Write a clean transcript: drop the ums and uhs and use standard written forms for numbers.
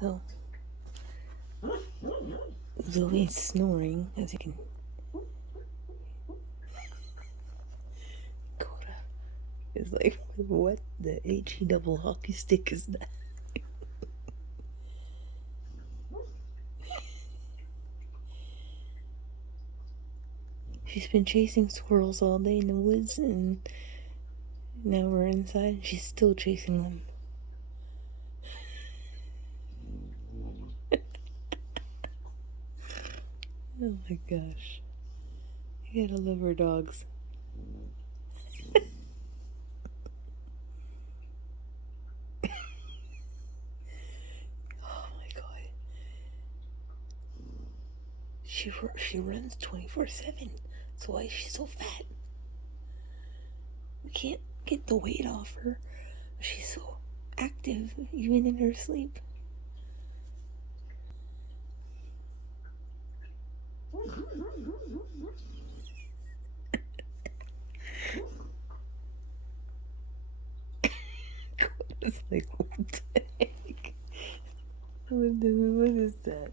So, Zoey's snoring, as you can. Coda is like, what the HE double hockey stick is that? She's been chasing squirrels all day in the woods, and now we're inside and she's still chasing them. Oh my gosh. You gotta love our dogs. Oh my god. She runs 24/7. So why is she so fat? We can't get the weight off her. She's so active, even in her sleep. It's like, what the heck? What is that?